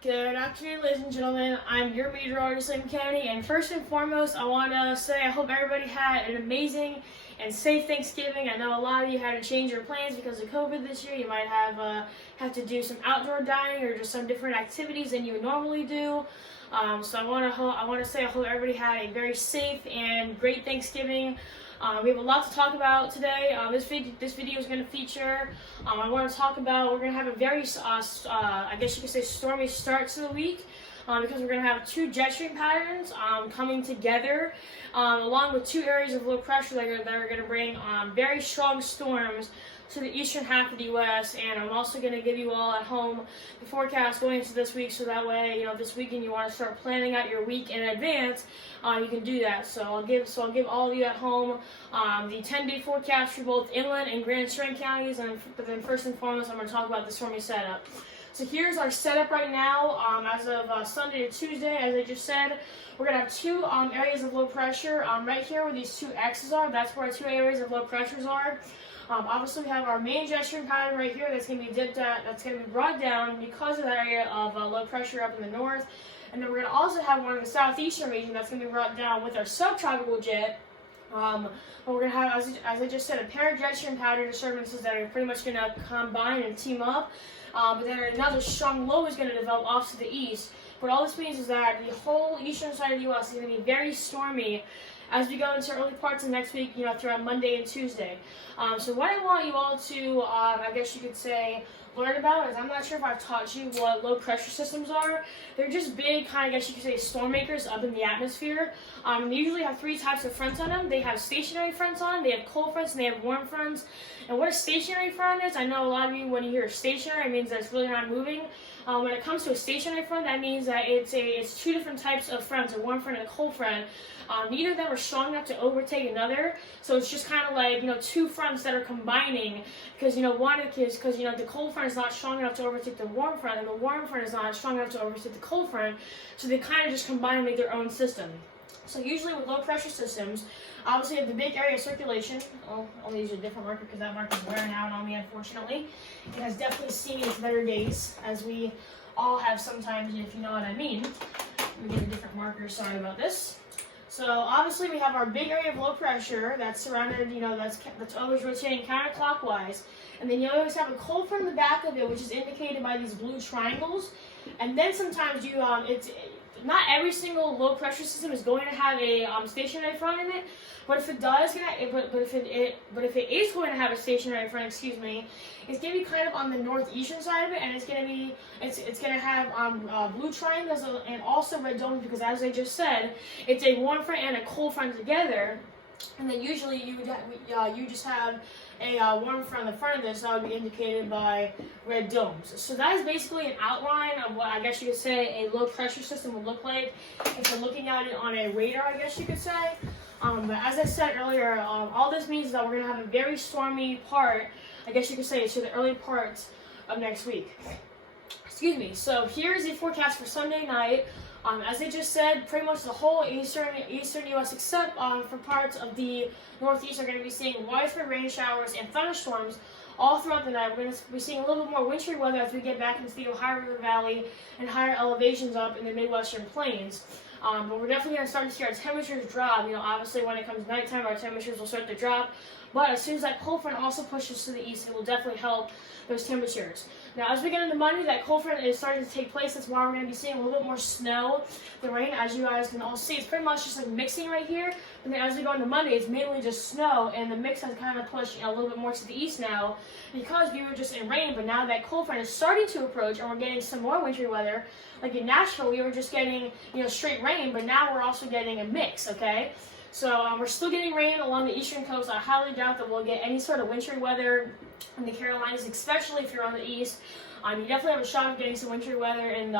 Good afternoon, ladies and gentlemen. I'm your meteorologist, Liam Kennedy, and first and foremost, I want to say I hope everybody had an amazing and safe Thanksgiving. I know a lot of you had to change your plans because of COVID this year. You might have to do some outdoor dining or just some different activities than you would normally do. So I want to say I hope everybody had a very safe and great Thanksgiving. We have a lot to talk about today. This video is going to feature, I want to talk about, we're going to have a very, I guess you could say, stormy start to the week, because we're going to have two jet stream patterns coming together, along with two areas of low pressure that are going to bring very strong storms to the eastern half of the U.S. And I'm also going to give you all at home the forecast going into this week, so that way, this weekend you want to start planning out your week in advance, you can do that. So I'll give all of you at home the 10-day forecast for both inland and Grand Strand counties. But then first and foremost, I'm going to talk about the stormy setup. So here's our setup right now. As of Sunday to Tuesday, as I just said, we're going to have two areas of low pressure. Right here where these two X's are, that's where our two areas of low pressures are. Obviously, we have our main jet stream pattern right here that's going to be dipped at, that's going to be brought down because of that area of low pressure up in the north. And then we're going to also have one in the southeastern region that's going to be brought down with our subtropical jet. But we're going to have, as I just said, a pair of jet stream pattern disturbances that are pretty much going to combine and team up. But then another strong low is going to develop off to the east. But all this means is that the whole eastern side of the U.S. is going to be very stormy as we go into early parts of next week, throughout Monday and Tuesday. So what I want you all to, I guess you could say, learn about is, I'm not sure if I've taught you what low pressure systems are. They're just big, I guess you could say, storm makers up in the atmosphere. They usually have three types of fronts on them. They have stationary fronts on, they have cold fronts, and they have warm fronts. And what a stationary front is, I know a lot of you, when you hear stationary, it means that it's really not moving. When it comes to a stationary front, that means that it's two different types of fronts, a warm front and a cold front. Neither of them are strong enough to overtake another, so it's just kind of like, two fronts that are combining, because, the cold front is not strong enough to overtake the warm front, and the warm front is not strong enough to overtake the cold front, so they kind of just combine and make their own system. So usually with low pressure systems, obviously you have the big area of circulation. I'll use a different marker because that marker is wearing out on me, unfortunately. It has definitely seen its better days, as we all have sometimes, if you know what I mean. Let me get a different marker, sorry about this. So obviously we have our big area of low pressure that's surrounded, that's always rotating counterclockwise. And then you always have a cold front in the back of it, which is indicated by these blue triangles. And then sometimes not every single low pressure system is going to have a stationary front in it, but if it does, if it is going to have a stationary front, it's going to be kind of on the northeastern side of it, and it's going to have blue triangles and also red domes, because as I just said, it's a warm front and a cold front together. And then usually you just have a warm front on the front of this that would be indicated by red domes. So that is basically an outline of what I guess you could say a low pressure system would look like if you're looking at it on a radar, I guess you could say. But as I said earlier, all this means is that we're going to have a very stormy part, I guess you could say, to the early parts of next week. Excuse me. So here's the forecast for Sunday night. As I just said, pretty much the whole eastern U.S. except for parts of the northeast are going to be seeing widespread rain showers and thunderstorms all throughout the night. We're going to be seeing a little bit more wintry weather as we get back into the Ohio River Valley and higher elevations up in the Midwestern plains. But we're definitely going to start to see our temperatures drop. Obviously when it comes nighttime, our temperatures will start to drop. But as soon as that cold front also pushes to the east, it will definitely help those temperatures. Now, as we get into Monday, that cold front is starting to take place. That's why we're going to be seeing a little bit more snow than rain. As you guys can all see, it's pretty much just like mixing right here. But then as we go into Monday, it's mainly just snow, and the mix has kind of pushed a little bit more to the east now, because we were just in rain. But now that cold front is starting to approach, and we're getting some more wintry weather. Like in Nashville, we were just getting straight rain, but now we're also getting a mix. Okay. So we're still getting rain along the eastern coast. I highly doubt that we'll get any sort of wintry weather in the Carolinas, especially if you're on the east. You definitely have a shot of getting some wintry weather in the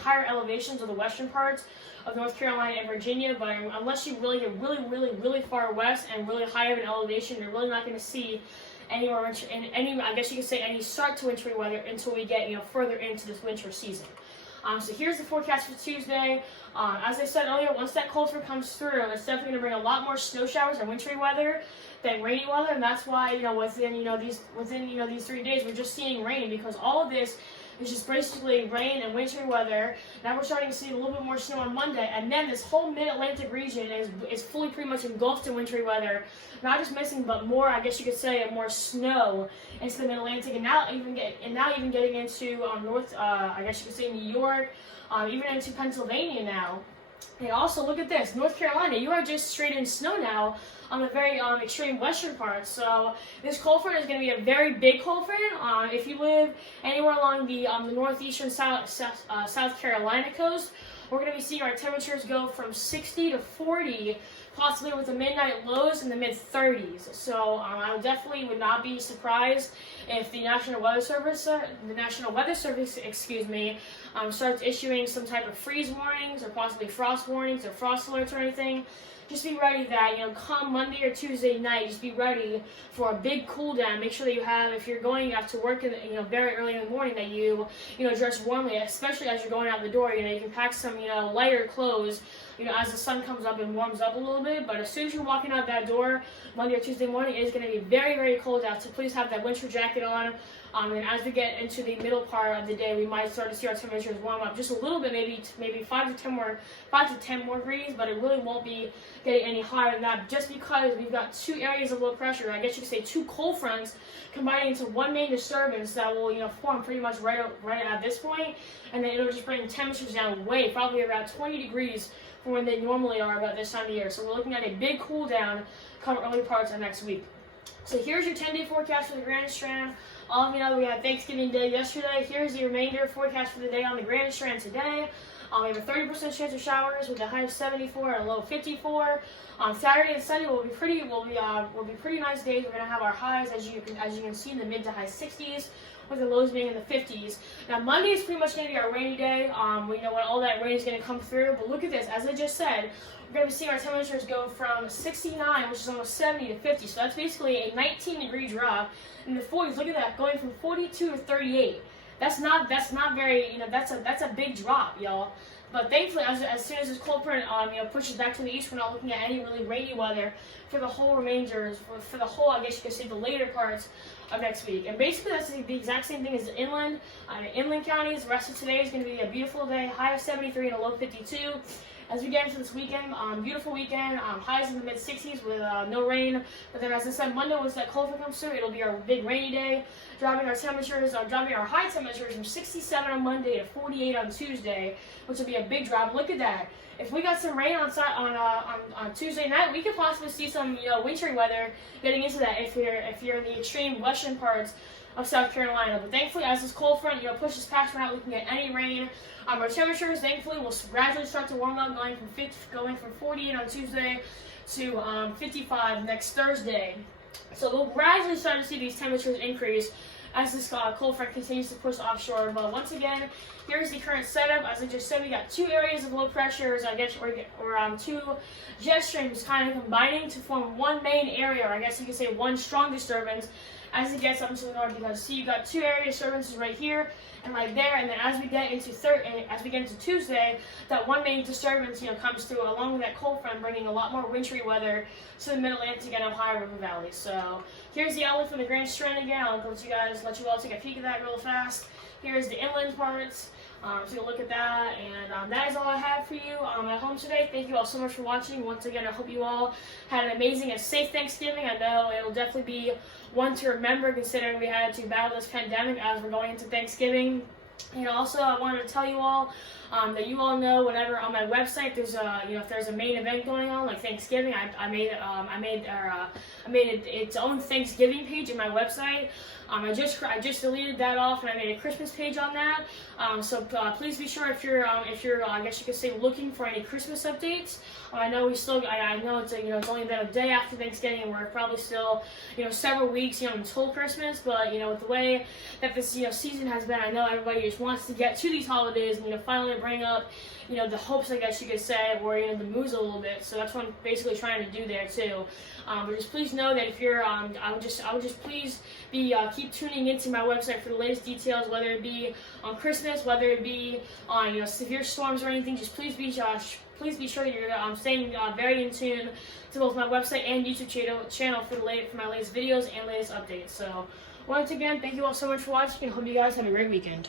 higher elevations of the western parts of North Carolina and Virginia. But unless you really get really far west and really high of an elevation, you're really not going to see any more winter, I guess you could say, any start to wintry weather until we get further into this winter season. So here's the forecast for Tuesday. As I said earlier, once that cold front comes through, it's definitely going to bring a lot more snow showers and wintry weather than rainy weather, and that's why within these 3 days we're just seeing rain, because all of this It's just basically rain and wintry weather. Now we're starting to see a little bit more snow on Monday, and then this whole mid-Atlantic region is fully pretty much engulfed in wintry weather. Not just missing, but more, I guess you could say, more snow into the mid-Atlantic, and now even getting into north, I guess you could say, New York, even into Pennsylvania now. And also, look at this, North Carolina, you are just straight in snow now on the very extreme western part. So this cold front is going to be a very big cold front. If you live anywhere along the northeastern South Carolina coast, we're going to be seeing our temperatures go from 60 to 40, possibly with the midnight lows in the mid-30s. So I definitely would not be surprised if the National Weather Service, starts issuing some type of freeze warnings or possibly frost warnings or frost alerts or anything. Just be ready that, come Monday or Tuesday night, just be ready for a big cool down. Make sure that you have, if you're going out to work in very early in the morning, that you dress warmly, especially as you're going out the door. You can pack some, lighter clothes, as the sun comes up and warms up a little bit. But as soon as you're walking out that door, Monday or Tuesday morning, it is going to be very, very cold out. So please have that winter jacket on. And as we get into the middle part of the day, we might start to see our temperatures warm up just a little bit, maybe 5 to 10 more degrees, but it really won't be getting any higher than that, just because we've got two areas of low pressure. I guess you could say two cold fronts combining into one main disturbance that will form pretty much right at this point, and then it'll just bring temperatures down probably around 20 degrees from where they normally are about this time of year. So we're looking at a big cool down come early parts of next week. So here's your 10-day forecast for the Grand Strand. All of you know we had Thanksgiving Day yesterday. Here's the remainder forecast for the day on the Grand Strand today. We have a 30% chance of showers with a high of 74 and a low of 54. On Saturday and Sunday will be pretty nice days. We're gonna have our highs, as you can see, in the mid to high 60s, with the lows being in the 50s. Now Monday is pretty much gonna be our rainy day. We know when all that rain is gonna come through. But look at this, as I just said, we're going to be seeing our temperatures go from 69, which is almost 70, to 50. So that's basically a 19-degree drop. In the 40s, look at that, going from 42 to 38. That's not very, that's a big drop, y'all. But thankfully, as soon as this cold front, pushes back to the east, we're not looking at any really rainy weather for the whole remainder, for the whole, I guess you could say, the later parts of next week. And basically, that's the exact same thing as the inland counties. The rest of today is going to be a beautiful day, high of 73 and a low 52. As we get into this weekend, beautiful weekend, highs in the mid-60s with no rain. But then, as I said, Monday, once that cold front comes through, it'll be our big rainy day, dropping our high temperatures from 67 on Monday to 48 on Tuesday, which will be a big drop. Look at that. If we got some rain on Tuesday night, we could possibly see some wintry weather getting into that if you're in the extreme western parts of South Carolina. But thankfully, as this cold front pushes past, we're not looking at any rain. Our temperatures, thankfully, will gradually start to warm up, going from 48 on Tuesday to 55 next Thursday. So we'll gradually start to see these temperatures increase as this cold front continues to push offshore. But once again, here's the current setup. As I just said, we got two areas of low pressures, I guess, or two jet streams kind of combining to form one main area, or I guess you could say one strong disturbance as it gets up into the north. Because see, you got two area disturbances right here and right there, and then as we get into Tuesday, that one main disturbance comes through along with that cold front, bringing a lot more wintry weather to the Mid-Atlantic and Ohio River Valley. So here's the outlook from the Grand Strand again. I'll let you all take a peek at that real fast. Here's the inland parts. So look at that, and that is all I have for you at home today. Thank you all so much for watching. Once again, I hope you all had an amazing and safe Thanksgiving. I know it will definitely be one to remember, considering we had to battle this pandemic as we're going into Thanksgiving. And also, I wanted to tell you all that you all know whenever on my website there's if there's a main event going on like Thanksgiving, I made its own Thanksgiving page in my website. I just deleted that off, and I made a Christmas page on that. So please be sure if you're I guess you could say looking for any Christmas updates. I know it's it's only been a day after Thanksgiving, and we're probably still several weeks until Christmas. But with the way that this season has been, I know everybody just wants to get to these holidays and finally bring up the hopes, I guess you could say, or the moods a little bit. So that's what I'm basically trying to do there too. But just please know that if you're I would just please be keep tuning into my website for the latest details, whether it be on Christmas, whether it be on severe storms or anything. Just please be sure that you're staying very in tune to both my website and YouTube channel for my latest videos and latest updates. So once again, thank you all so much for watching, and hope you guys have a great weekend.